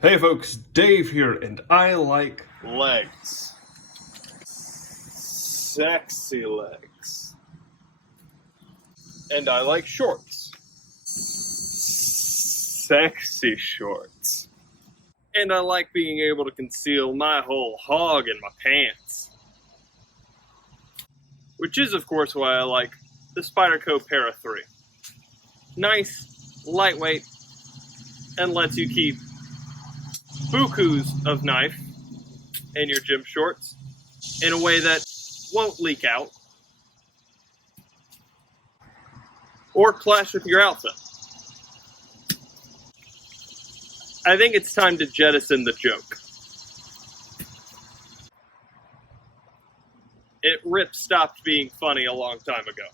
Hey folks, Dave here, and I like legs. Sexy legs. And I like shorts. Sexy shorts. And I like being able to conceal my whole hog in my pants. Which is, of course, why I like the Spyderco Para 3. Nice, lightweight, and lets you keep bukus of knife in your gym shorts in a way that won't leak out or clash with your outfit. I think it's time to jettison the joke. Rip stopped being funny a long time ago.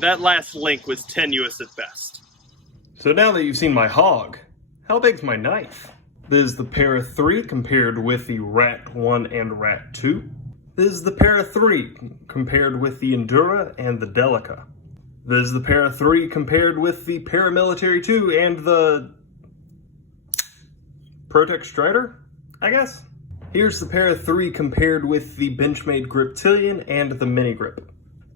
That last link was tenuous at best. So now that you've seen my hog, how big's my knife? This is the Para 3 compared with the Rat 1 and Rat 2. This is the Para 3 compared with the Endura and the Delica. This is the Para 3 compared with the Paramilitary 2 and the Protect Strider, I guess? Here's the Para 3 compared with the Benchmade Griptilian and the Mini Grip.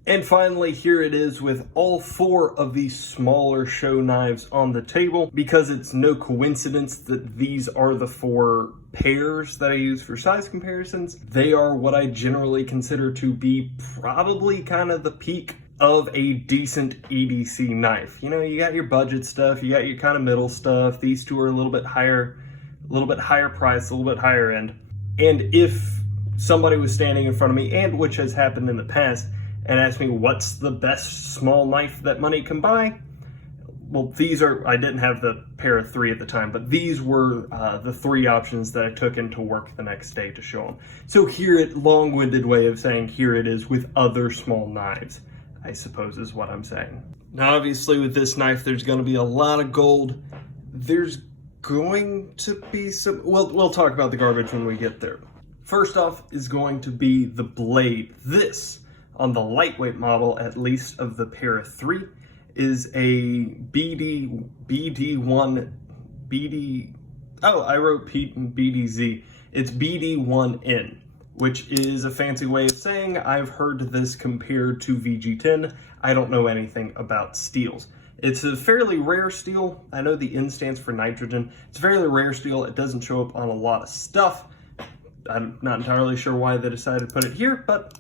And finally, here it is with all four of these smaller show knives on the table, because it's no coincidence that these are the four pairs that I use for size comparisons. They are what I generally consider to be probably kind of the peak of a decent EDC knife. You know, you got your budget stuff, you got your kind of middle stuff. These two are a little bit higher price, a little bit higher end. And if somebody was standing in front of me, and which has happened in the past, and asked me what's the best small knife that money can buy, well, these are, I didn't have the Para 3 at the time, but these were the three options that I took into work the next day to show them. So here it, long-winded way of saying here it is with other small knives, I suppose is what I'm saying. Now obviously with this knife there's going to be a lot of gold. There's going to be some, we'll talk about the garbage when we get there. First off is going to be the blade. This, on the lightweight model, at least of the Para 3, is a BDZ. It's BD1N, which is a fancy way of saying I've heard this compared to VG10. I don't know anything about steels. It's a fairly rare steel. I know the N stands for nitrogen. It's a fairly rare steel. It doesn't show up on a lot of stuff. I'm not entirely sure why they decided to put it here, but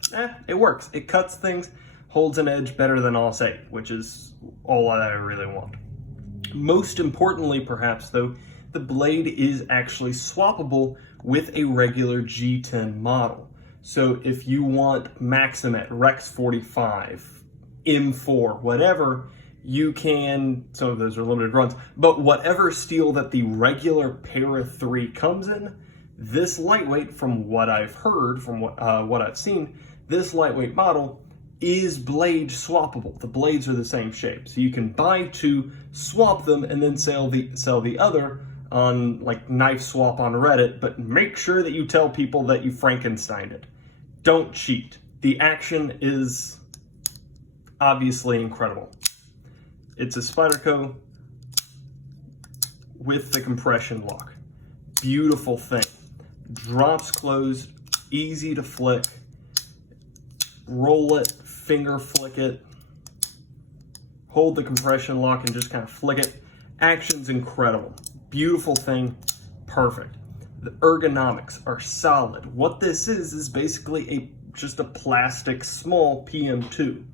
it works. It cuts things, holds an edge better than All 8, which is all I really want. Most importantly, perhaps, though, the blade is actually swappable with a regular G10 model. So if you want Maximet, Rex 45, M4, whatever, you can, some of those are limited runs, but whatever steel that the regular Para 3 comes in, this lightweight, from what I've heard, from what I've seen, this lightweight model is blade swappable. The blades are the same shape. So you can buy two, swap them, and then sell the other on like Knife Swap on Reddit, but make sure that you tell people that you Frankensteined it. Don't cheat. The action is obviously incredible. It's a Spyderco with the compression lock. Beautiful thing. Drops closed, easy to flick. Roll it, finger flick it. Hold the compression lock and just kind of flick it. Action's incredible. Beautiful thing, perfect. The ergonomics are solid. What this is basically just a plastic small PM2.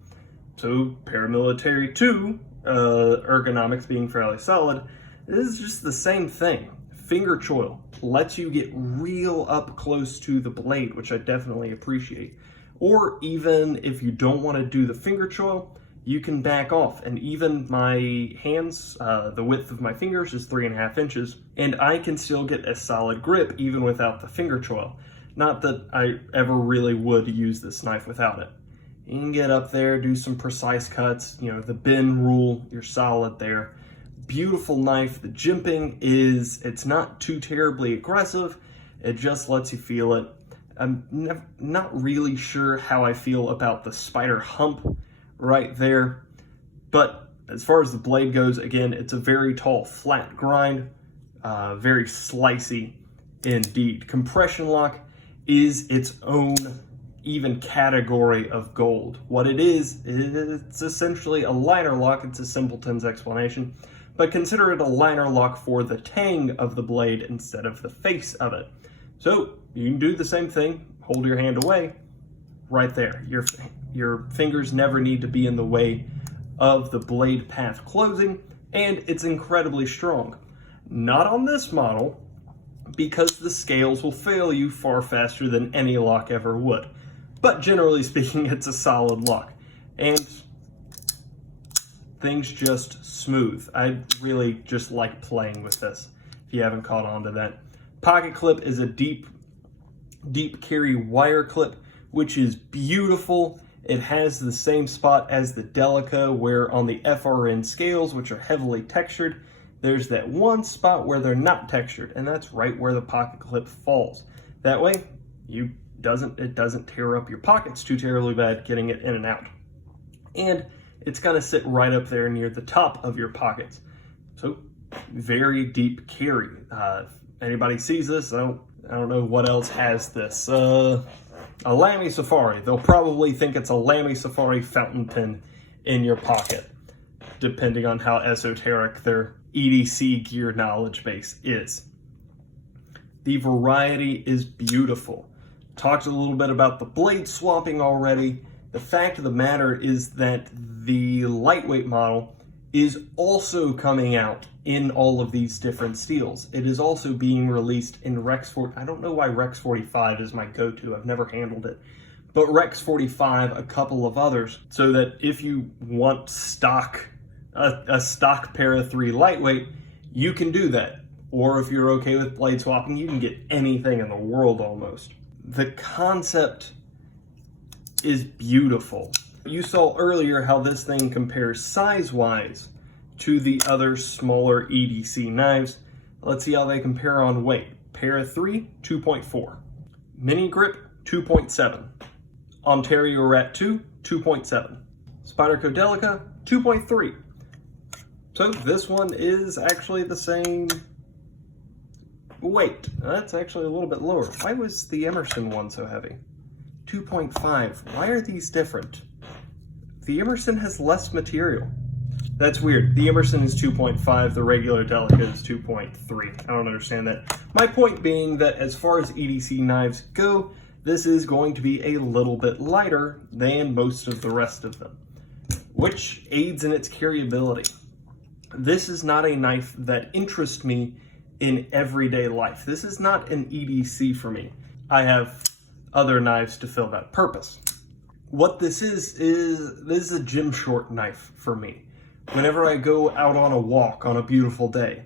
So Paramilitary 2, ergonomics being fairly solid, this is just the same thing. Finger choil lets you get real up close to the blade, which I definitely appreciate. Or even if you don't want to do the finger choil, you can back off. And even my hands, the width of my fingers is 3.5 inches, and I can still get a solid grip even without the finger choil. Not that I ever really would use this knife without it. You can get up there, do some precise cuts, you know, the bend rule, you're solid there. Beautiful knife. The jimping is, it's not too terribly aggressive. It just lets you feel it. I'm not really sure how I feel about the spider hump right there, but As far as the blade goes, again, it's a very tall, flat grind, very slicey indeed. Compression lock is its own even category of gold. What it is, it's essentially a liner lock. It's a simpleton's explanation, but consider it a liner lock for the tang of the blade instead of the face of it. So you can do the same thing, hold your hand away, right there. Your fingers never need to be in the way of the blade path closing, and it's incredibly strong. Not on this model, because the scales will fail you far faster than any lock ever would. But generally speaking, it's a solid lock. And things just smooth. I really just like playing with this, if you haven't caught on to that. Pocket clip is a deep carry wire clip, which is beautiful. It has the same spot as the Delica, where on the FRN scales, which are heavily textured, there's that one spot where they're not textured, and that's right where the pocket clip falls. That way, it doesn't tear up your pockets too terribly bad getting it in and out. And it's gonna sit right up there near the top of your pockets. So, very deep carry. If anybody sees this, I don't know what else has this. A Lamy Safari. They'll probably think it's a Lamy Safari fountain pen in your pocket, depending on how esoteric their EDC gear knowledge base is. The variety is beautiful. Talked a little bit about the blade swapping already. The fact of the matter is that the LightWeight model is also coming out in all of these different steels. It is also being released in Rex 40. I don't know why Rex 45 is my go-to. I've never handled it. But Rex 45, a couple of others, so that if you want stock, a stock Para 3 LightWeight, you can do that. Or if you're okay with blade swapping, you can get anything in the world almost. The concept is beautiful. You saw earlier how this thing compares size-wise to the other smaller EDC knives. Let's see how they compare on weight. Para 3, 2.4. Mini Grip, 2.7. Ontario Rat 2, 2.7. Spyderco Delica, 2.3. So this one is actually the same weight. That's actually a little bit lower. Why was the Emerson one so heavy? 2.5. Why are these different? The Emerson has less material. That's weird. The Emerson is 2.5, the regular Delica is 2.3. I don't understand that. My point being that as far as EDC knives go, this is going to be a little bit lighter than most of the rest of them, which aids in its carryability. This is not a knife that interests me in everyday life. This is not an EDC for me. I have other knives to fill that purpose. What this is a gym short knife for me. Whenever I go out on a walk on a beautiful day,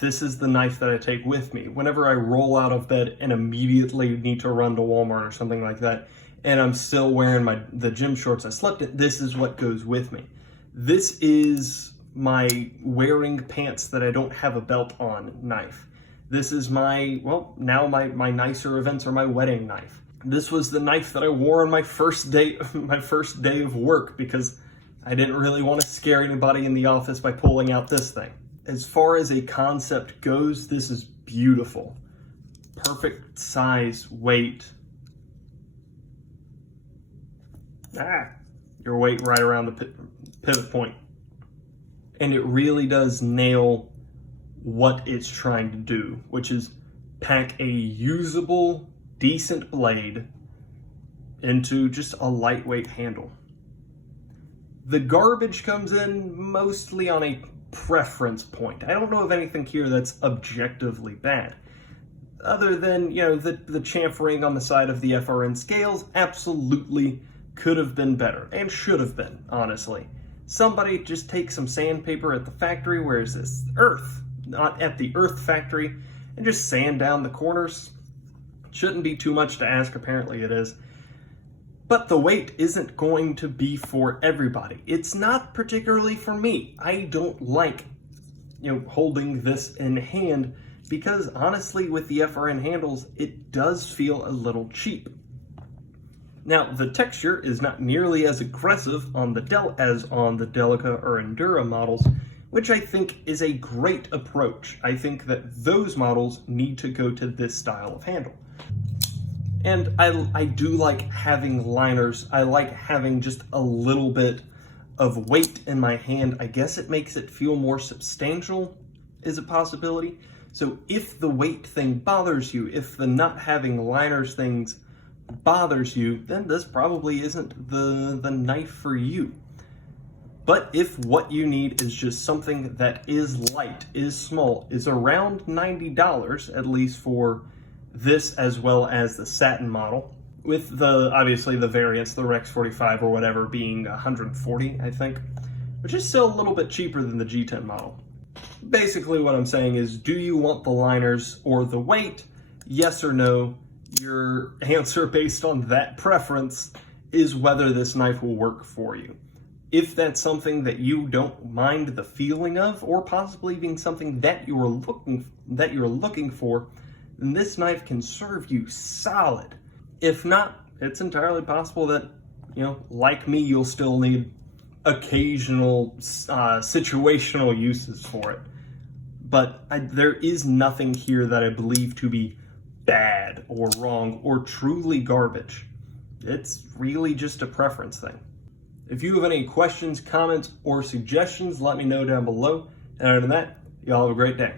this is the knife that I take with me. Whenever I roll out of bed and immediately need to run to Walmart or something like that, and I'm still wearing the gym shorts I slept in, this is what goes with me. This is my wearing pants that I don't have a belt on knife. This is my, well, now my nicer events or my wedding knife. This was the knife that I wore on my first day of work because I didn't really want to scare anybody in the office by pulling out this thing. As far as a concept goes, this is beautiful. Perfect size, weight. Your weight right around the pivot point. And it really does nail what it's trying to do, which is pack a usable, decent blade into just a lightweight handle. The garbage comes in mostly on a preference point. I don't know of anything here that's objectively bad. Other than, you know, the chamfering on the side of the FRN scales absolutely could have been better, and should have been, honestly. Somebody just take some sandpaper at the factory, where is this? Earth, not at the Earth factory, and just sand down the corners. Shouldn't be too much to ask, apparently it is. But the weight isn't going to be for everybody. It's not particularly for me. I don't like, holding this in hand because honestly, with the FRN handles, it does feel a little cheap. Now, the texture is not nearly as aggressive on the as on the Delica or Endura models, which I think is a great approach. I think that those models need to go to this style of handle. And I do like having liners. I like having just a little bit of weight in my hand. I guess it makes it feel more substantial, is a possibility. So if the weight thing bothers you, if the not having liners things bothers you, then this probably isn't the knife for you. But if what you need is just something that is light, is small, is around $90, at least for this as well as the satin model, with obviously the variants, the Rex 45 or whatever, being $140, I think, which is still a little bit cheaper than the G10 model. Basically what I'm saying is, do you want the liners or the weight? Yes or no? Your answer based on that preference is whether this knife will work for you. If that's something that you don't mind the feeling of, or possibly being something that you're looking for, then this knife can serve you solid. If not, it's entirely possible that, like me, you'll still need occasional situational uses for it. But there is nothing here that I believe to be bad or wrong or truly garbage. It's really just a preference thing. If you have any questions, comments, or suggestions, let me know down below. And other than that, y'all have a great day.